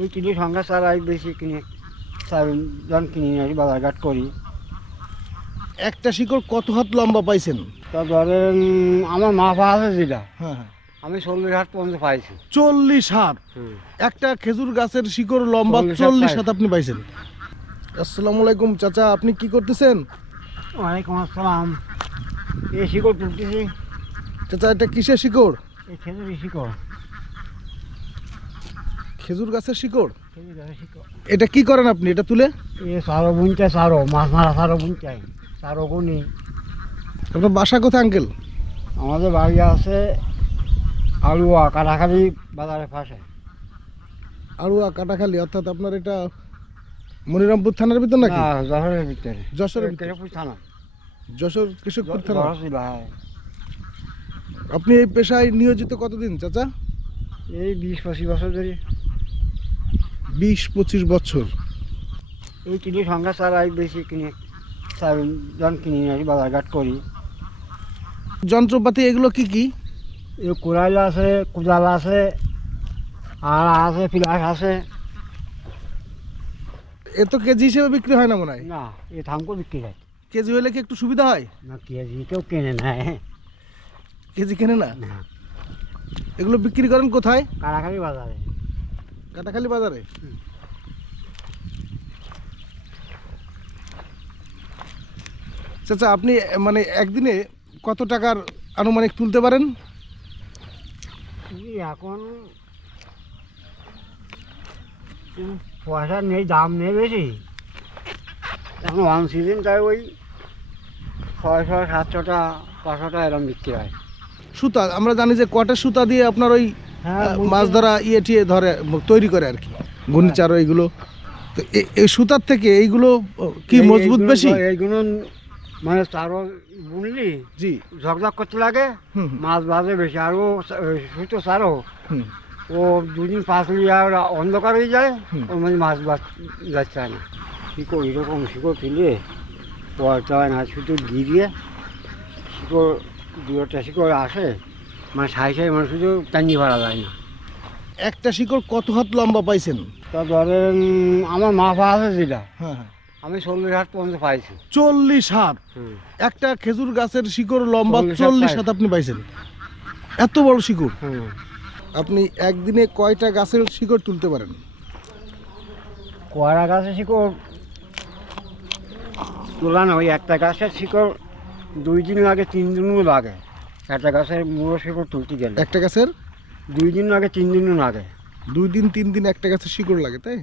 এই কিনে সংখ্যা চালাই বেশি কিনে চারজন কিনে নিয়ে আসি বাজারঘাট করি। একটা শিকড় কত হাত লম্বা পাইছেন? তা ধরেন আমার মাফা আছে যেটা হ্যাঁ হ্যাঁ। আমি চল্লিশ হাট পর্যন্ত পাইছি। চল্লিশ হাত? একটা খেজুর গাছের শিকড় লম্বা চল্লিশ হাত। হাত আপনি পাইছেন। আসসালামু আলাইকুম চাচা আপনি কি করতেছেন? ওয়ালাইকুম আসসালাম। এই শিকড় তুলতেছি। চাচা এটা কিসের শিকড়? এই খেজুরি শিকড়। খেজুর গাছের শিকড়? এটা কি করেন আপনি? এটা তুলে? এ সারো বুনতে সারো মাছ মারা সারো বুনতে। সারো গুনি আপনার বাসা কোথায় আঙ্কেল? আমাদের বাড়ি আছে আলুয়া কাটাখালি বাজারের পাশে। আড়ুয়া কাটাখালি অর্থাৎ আপনার এটা মনিরামপুর থানার ভিতর নাকি? যশোরের ভিতরে। যশোরের ভিতরে। কেশবপুর থানা। যশোর কৃষকপুর থানা? আপনি এই পেশায় নিয়োজিত কতদিন চাচা? এই বিশ পঁচিশ বছর ধরে। বিশ পঁচিশ বছর। এই কিনে সংখ্যা চালাই বেশি কিনে চারজন কিনে আসি বাজারঘাট করি। যন্ত্রপাতি এগুলো কি কি? কোরাইল আছে কোদাল আছে আর আছে পিলাস আছে। এ তো কেজি হিসেবে বিক্রি হয় না মনে হয়? না এই থামকো বিক্রি হয়। কেজি হলে কি একটু সুবিধা হয়? না কেজি কেউ কেনে নেয় কেজি কেনে না? না। এগুলো বিক্রি করেন কোথায়? কারাকারি বাজারে। কাটাখালি বাজারে। চাচা আপনি মানে একদিনে কত টাকার আনুমানিক তুলতে পারেন? এখন পয়সা নেই দাম নেই বেশি। এখন ওয়ান সিজন তাই ওই ছয়শো সাতশোটা পাঁচশোটা এরকম বিক্রি হয়। সুতা আমরা জানি যে কটের সুতা দিয়ে আপনার ওই হ্যাঁ মাছ ধরা ইয়ে টিয়ে ধরে তৈরি করে আর কি। ঘূর্ণিচার এইগুলো। তো এই সুতার থেকে এইগুলো কি মজবুত বেশি? এইগুলো মানে তারও বুনলি জি। ঝকঝক করতে লাগে মাছ বাজে বেশি আর ও সুতো সারো। ও দুদিন পাঁচ লিয়ার অন্ধকার হয়ে যায়। ওর মানে মাছ বাজ যাচ্ছে না। শিকড় এরকম শিকড় তুলে পড়তে হয় না শুধু গিরিয়ে শিকড় দুটা শিকড় আসে মানে সাই সাই মানে শুধু টাঙ্গি ভাড়া যায় না। একটা শিকড় কত হাত লম্বা পাইছেন? তা ধরেন আমার মাফা আছে যেটা হ্যাঁ হ্যাঁ। আমি চল্লিশ হাট পর্যন্ত পাইছি। চল্লিশ হাত? একটা খেজুর গাছের শিকড় লম্বা চল্লিশ হাত। হাত আপনি পাইছেন। এত বড় শিকড়? আপনি একদিনে কয়টা গাছের শিকড় তুলতে পারেন? কয়রা গাছের শিকড়? তোলা না ওই একটা গাছের শিকড় দুই দিন লাগে তিন দিনও লাগে। একটা গাছের মূল শিকড় তুলতে গেলে। একটা গাছের? দুই দিন লাগে তিন দিনও লাগে। দুই দিন তিন দিন একটা গাছের শিকড় লাগে তাই?